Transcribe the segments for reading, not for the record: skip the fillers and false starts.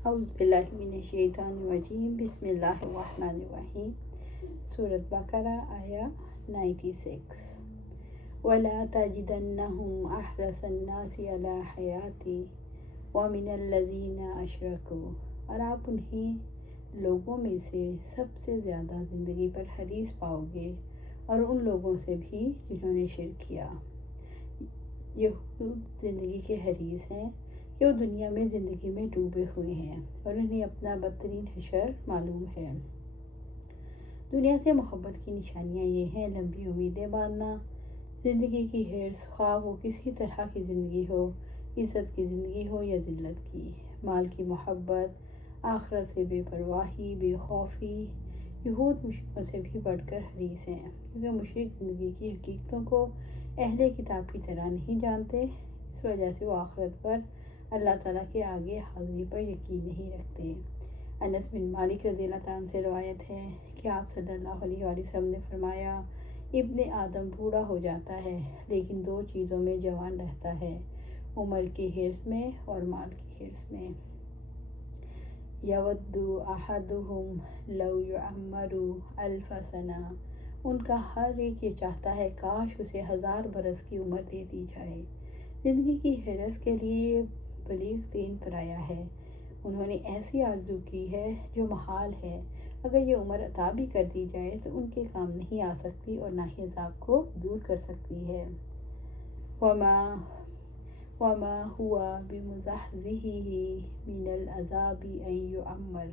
اعوذ باللہ من الشیطان الرجیم بسم اللہ الرحمن الرحیم۔ سورۃ بقرہ آیا 96۔ وَلَا تَجِدَنَّهُمْ أَحْرَصَ النَّاسِ عَلَىٰ حَيَاةٍ وَمِنَ الَّذِينَ أَشْرَكُوا، اور آپ انہیں لوگوں میں سے سب سے زیادہ زندگی پر حریص پاؤ گے اور ان لوگوں سے بھی جنہوں نے شرک کیا۔ یہود زندگی کے حریص ہیں کہ وہ دنیا میں زندگی میں ڈوبے ہوئے ہیں اور انہیں اپنا بدترین حشر معلوم ہے۔ دنیا سے محبت کی نشانیاں یہ ہیں: لمبی امیدیں باندھنا، زندگی کی حرص، خواہ وہ کسی طرح کی زندگی ہو، عزت کی زندگی ہو یا ذلت کی، مال کی محبت، آخرت سے بے پرواہی، بے خوفی۔ یہود مشرکوں سے بھی بڑھ کر حریص ہیں، کیونکہ مشرک زندگی کی حقیقتوں کو اہل کتاب کی طرح نہیں جانتے، اس وجہ سے وہ آخرت پر، اللہ تعالیٰ کے آگے حاضری پر یقین نہیں رکھتے۔ انس بن مالک رضی اللہ تعالیٰ عنہ سے روایت ہے کہ آپ صلی اللہ علیہ وآلہ وسلم نے فرمایا، ابن آدم بوڑھا ہو جاتا ہے لیکن دو چیزوں میں جوان رہتا ہے: عمر کی حرص میں اور مال کی حرص میں۔ یود احدہم لو یعمر الف سنہ، ان کا ہر ایک یہ چاہتا ہے کاش اسے 1000 برس کی عمر دے دی جائے۔ زندگی کی حرص کے لیے بلیغ دین پرایا ہے۔ انہوں نے ایسی آرزو کی ہے جو محال ہے، اگر یہ عمر عطا بھی کر دی جائے تو ان کے کام نہیں آ سکتی اور نہ ہی عذاب کو دور کر سکتی ہے۔ وَمَا هُوَ بِمُزَحْزِحِهِ مِنَ الْعَذَابِ أَن يُعَمَّرَ۔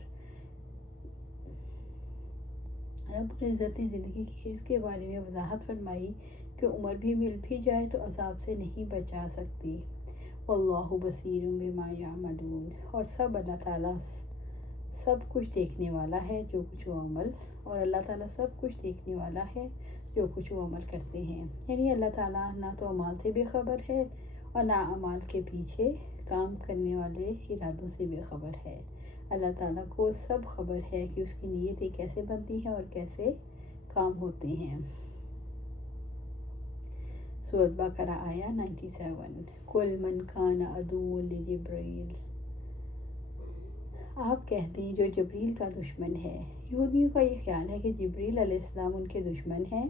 رب العزت نے زندگی کی حرص کے بارے میں وضاحت فرمائی کہ عمر بھی مل بھی جائے تو عذاب سے نہیں بچا سکتی۔ واللہ بصیر بما یعملون، اور اللہ تعالیٰ سب کچھ دیکھنے والا ہے جو کچھ وہ عمل، اور اللہ تعالیٰ سب کچھ دیکھنے والا ہے جو کچھ وہ عمل کرتے ہیں۔ یعنی اللہ تعالیٰ نہ تو اعمال سے بے خبر ہے اور نہ اعمال کے پیچھے کام کرنے والے ارادوں سے بے خبر ہے۔ اللہ تعالیٰ کو سب خبر ہے کہ اس کی نیتیں کیسے بنتی ہیں اور کیسے کام ہوتے ہیں۔ سورۃ بقرہ آیا 97۔ کل من کان عدو لجبریل، آپ کہہ دیں جو جبریل کا دشمن ہے۔ یہودیوں کا یہ خیال ہے کہ جبریل علیہ السلام ان کے دشمن ہیں۔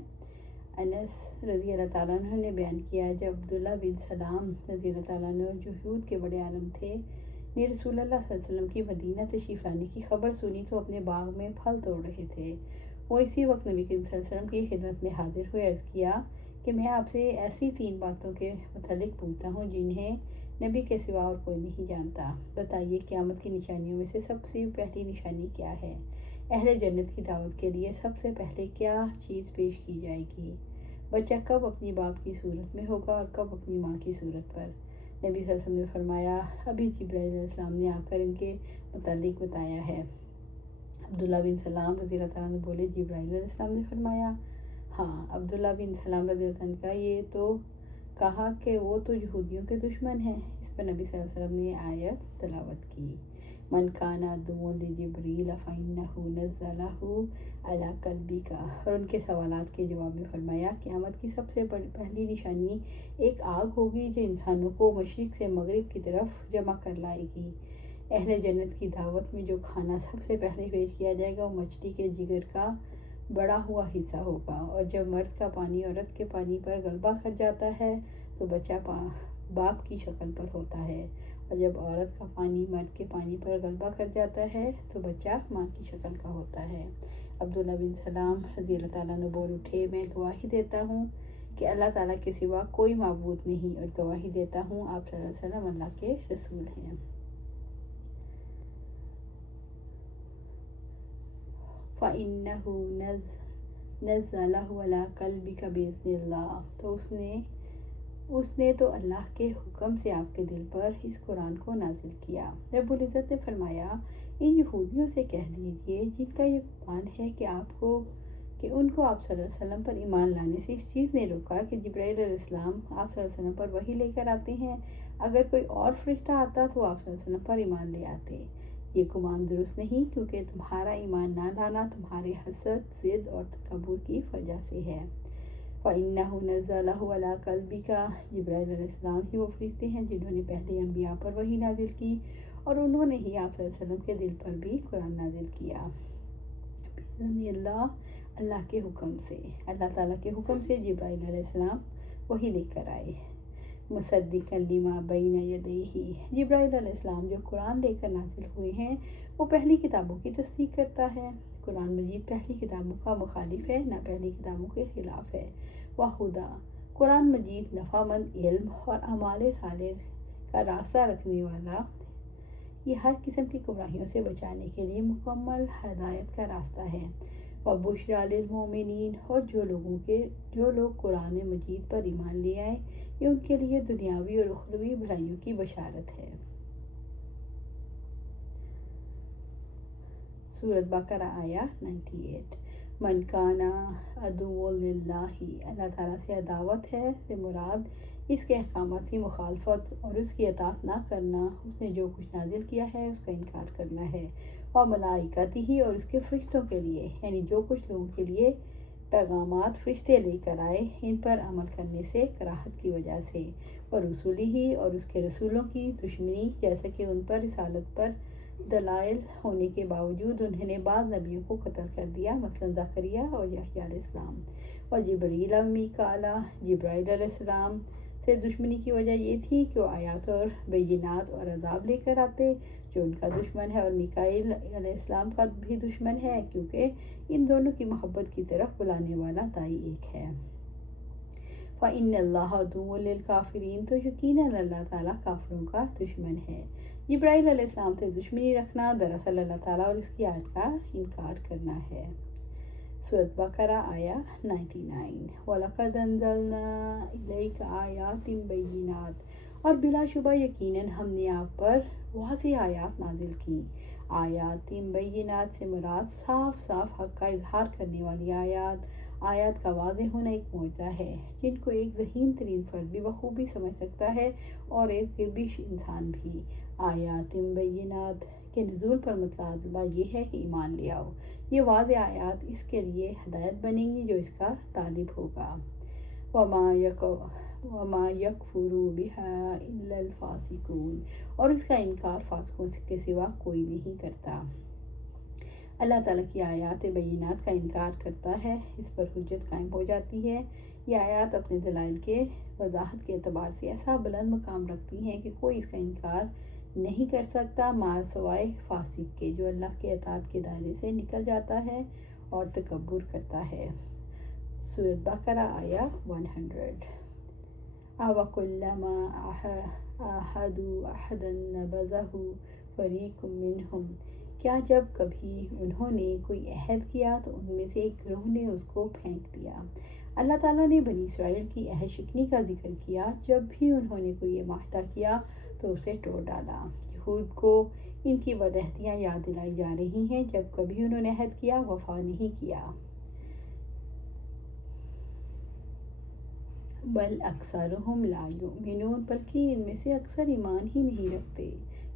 انس رضی اللہ تعالیٰ عنہ نے بیان کیا، جب عبداللہ بن سلام رضی اللہ تعالیٰ عنہ جو یہود کے بڑے عالم تھے نے رسول اللہ صلی اللہ علیہ وسلم کی مدینہ تشریف لانے کی خبر سنی تو اپنے باغ میں پھل توڑ رہے تھے۔ وہ اسی وقت نبی کریم صلی اللہ علیہ وسلم کی خدمت میں حاضر ہوئے، عرض کیا کہ میں آپ سے ایسی 3 باتوں کے متعلق پوچھتا ہوں جنہیں نبی کے سوا اور کوئی نہیں جانتا۔ بتائیے قیامت کی نشانیوں میں سے سب سے پہلی نشانی کیا ہے؟ اہل جنت کی دعوت کے لیے سب سے پہلے کیا چیز پیش کی جائے گی؟ بچہ کب اپنی باپ کی صورت میں ہوگا اور کب اپنی ماں کی صورت پر؟ نبی صلی اللہ علیہ وسلم نے فرمایا، ابھی جبرائیل علیہ السلام نے آ کر ان کے متعلق بتایا ہے۔ عبداللہ بن سلام رضی اللہ تعالیٰ عنہ بولے، جبرائیل علیہ السلام نے فرمایا؟ ہاں۔ عبداللہ بن سلام رضی اللہ عنہ کا یہ تو کہا کہ وہ تو یہودیوں کے دشمن ہیں۔ اس پر نبی صلی اللہ علیہ وسلم نے آیت تلاوت کی، من کان عدوا لجبریل فإنہ نزلہ علی قلبک، اور ان کے سوالات کے جواب میں فرمایا، قیامت کی سب سے پہلی نشانی ایک آگ ہوگی جو انسانوں کو مشرق سے مغرب کی طرف جمع کر لائے گی۔ اہل جنت کی دعوت میں جو کھانا سب سے پہلے پیش کیا جائے گا وہ مچھلی کے جگر کا بڑا ہوا حصہ ہوگا، اور جب مرد کا پانی عورت کے پانی پر غلبہ کر جاتا ہے تو بچہ باپ کی شکل پر ہوتا ہے، اور جب عورت کا پانی مرد کے پانی پر غلبہ کر جاتا ہے تو بچہ ماں کی شکل کا ہوتا ہے۔ عبداللہ بن سلام رضی اللہ تعالیٰ عنہ بول اٹھے، میں گواہی دیتا ہوں کہ اللہ تعالیٰ کے سوا کوئی معبود نہیں، اور گواہی دیتا ہوں آپ صلی اللہ علیہ وسلم اللہ کے رسول ہیں۔ فَإِنَّهُ نَزَّلَهُ عَلَىٰ قَلْبِكَ بِإِذْنِ اللَّهِ، تو اس نے تو اللہ کے حکم سے آپ کے دل پر اس قرآن کو نازل کیا۔ رب العزت نے فرمایا، ان یہودیوں سے کہہ دیجئے جن کا یہ گمان ہے کہ ان کو آپ صلی اللہ علیہ وسلم پر ایمان لانے سے اس چیز نے روکا کہ جبرائیل علیہ السلام آپ صلی اللہ علیہ وسلم پر وحی لے کر آتے ہیں، اگر کوئی اور فرشتہ آتا تو آپ صلی اللہ علیہ وسلم پر ایمان لے آتے۔ یہ گمان درست نہیں، کیونکہ تمہارا ایمان نہ لانا تمہارے حسد، ضد اور تکبر کی وجہ سے ہے۔ فَإِنَّهُ نَزَّلَهُ عَلَىٰ قَلْبِكَ، جبرائیل علیہ السلام ہی وہ فرشتے ہیں جنہوں نے پہلے انبیاء پر وحی نازل کی اور انہوں نے ہی آپ صلی اللہ علیہ وسلم کے دل پر بھی قرآن نازل کیا بِإِذْنِ اللہ، اللہ کے حکم سے، اللہ تعالیٰ کے حکم سے جبرائیل علیہ السلام وہی لے کر آئے۔ مصدقا لما بین یدیہ، جبرائیل علیہ السلام جو قرآن لے کر نازل ہوئے ہیں وہ پہلی کتابوں کی تصدیق کرتا ہے۔ قرآن مجید پہلی کتابوں کا مخالف ہے، نہ پہلی کتابوں کے خلاف ہے۔ وہدیٰ، قرآن مجید نفع مند علم اور اعمال صالح کا راستہ رکھنے والا، یہ ہر قسم کی گمراہیوں سے بچانے کے لیے مکمل ہدایت کا راستہ ہے۔ وَبُشْرَىٰ لِلْمُؤْمِنِينَ، اور جو لوگ قرآن مجید پر ایمان لے آئے، یہ ان کے لیے دنیاوی اور اخروی بھلائیوں کی بشارت ہے۔ سورۃ بقرہ آیہ 98۔ من کان عدوا للہ، اللہ تعالیٰ سے عداوت ہے سے مراد اس کے احکامات کی مخالفت اور اس کی اطاعت نہ کرنا، اس نے جو کچھ نازل کیا ہے اس کا انکار کرنا ہے۔ اور ملائکتہ، اور اس کے فرشتوں کے لیے، یعنی جو کچھ لوگوں کے لیے پیغامات فرشتے لے کر آئے ان پر عمل کرنے سے کراہت کی وجہ سے، اور رسولہ، اور اس کے رسولوں کی دشمنی، جیسا کہ ان پر رسالت پر دلائل ہونے کے باوجود انہوں نے بعض نبیوں کو قتل کر دیا، مثلا زکریا اور یحییٰ علیہ السلام۔ اور جبریل و میکائیل، جبرائیل علیہ السلام سے دشمنی کی وجہ یہ تھی کہ وہ آیات اور بینات اور عذاب لے کر آتے جو ان کا دشمن ہے، اور میکائیل علیہ السلام کا بھی دشمن ہے، کیونکہ ان دونوں کی محبت کی طرف بلانے والا داعی ایک ہے۔ فَإِنَّ اللَّهَ عَدُوٌّ لِلْكَافِرِينَ، تو یقیناً اللہ تعالیٰ کافروں کا دشمن ہے۔ جبرائیل علیہ السلام سے دشمنی رکھنا دراصل اللہ تعالیٰ اور اس کی آیت کا انکار کرنا ہے۔ سورۃ بقرہ آیہ 99۔ وَلَقَدْ أَنزَلْنَا إِلَيْكَ آیَاتٍ بَيِّنَاتٍ، اور بلا شبہ یقیناً ہم نے آپ پر واضح آیات نازل کی۔ آیات بینات سے مراد صاف صاف حق کا اظہار کرنے والی آیات۔ آیات کا واضح ہونا ایک معجزہ ہے جن کو ایک ذہین ترین فرد بھی بخوبی سمجھ سکتا ہے، اور ایک غربی انسان بھی۔ آیات بینات کے نزول پر مطلبہ یہ ہے کہ ایمان لے آؤ۔ یہ واضح آیات اس کے لیے ہدایت بنیں گی جو اس کا طالب ہوگا۔ وَمَا يَكْفُرُ بِهَا إِلَّا الْفَاسِقُونَ، اور اس کا انکار فاسقوں کے سوا کوئی نہیں کرتا۔ اللہ تعالیٰ کی آیات بینات کا انکار کرتا ہے، اس پر حجت قائم ہو جاتی ہے۔ یہ آیات اپنے دلائل کے وضاحت کے اعتبار سے ایسا بلند مقام رکھتی ہیں کہ کوئی اس کا انکار نہیں کر سکتا مع سوائے فاسق کے، جو اللہ کے اطاعت کے دائرے سے نکل جاتا ہے اور تکبر کرتا ہے۔ سورۃ بقرہ آیہ 100۔ أَوَكُلَّمَا عَاهَدُوا عَهْدًا نَبَذَهُ فَرِيقٌ مِّنْهُمْ، کیا جب کبھی انہوں نے کوئی عہد کیا تو ان میں سے ایک گروہ نے اس کو پھینک دیا۔ اللہ تعالیٰ نے بنی اسرائیل کی عہد شکنی کا ذکر کیا، جب بھی انہوں نے کوئی معاہدہ کیا تو اسے توڑ ڈالا۔ یہود کو ان کی بدعہدیاں یاد دلائی جا رہی ہیں، جب کبھی انہوں نے عہد کیا وفا نہیں کیا۔ بل اکثرهم لا یؤمنون، بلکہ ان میں سے اکثر ایمان ہی نہیں رکھتے۔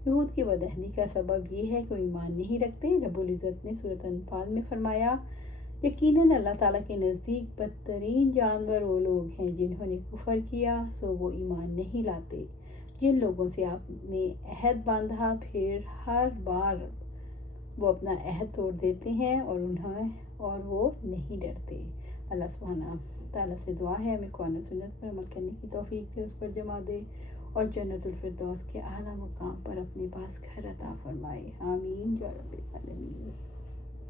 یہود کی بدعہدی کا سبب یہ ہے کہ وہ ایمان نہیں رکھتے۔ رب العزت نے سورۃ انفال میں فرمایا، یقیناً اللہ تعالیٰ کے نزدیک بدترین جانور وہ لوگ ہیں جنہوں نے کفر کیا، سو وہ ایمان نہیں لاتے۔ جن لوگوں سے آپ نے عہد باندھا پھر ہر بار وہ اپنا عہد توڑ دیتے ہیں، اور وہ نہیں ڈرتے۔ اللہ سبحانہ تعالیٰ سے دعا ہے ہمیں قرآن و سنت پر عمل کرنے کی توفیق دے، اس پر جمع دے، اور جنت الفردوس کے اعلیٰ مقام پر اپنے پاس گھر عطا فرمائے۔ آمین یا رب العالمین۔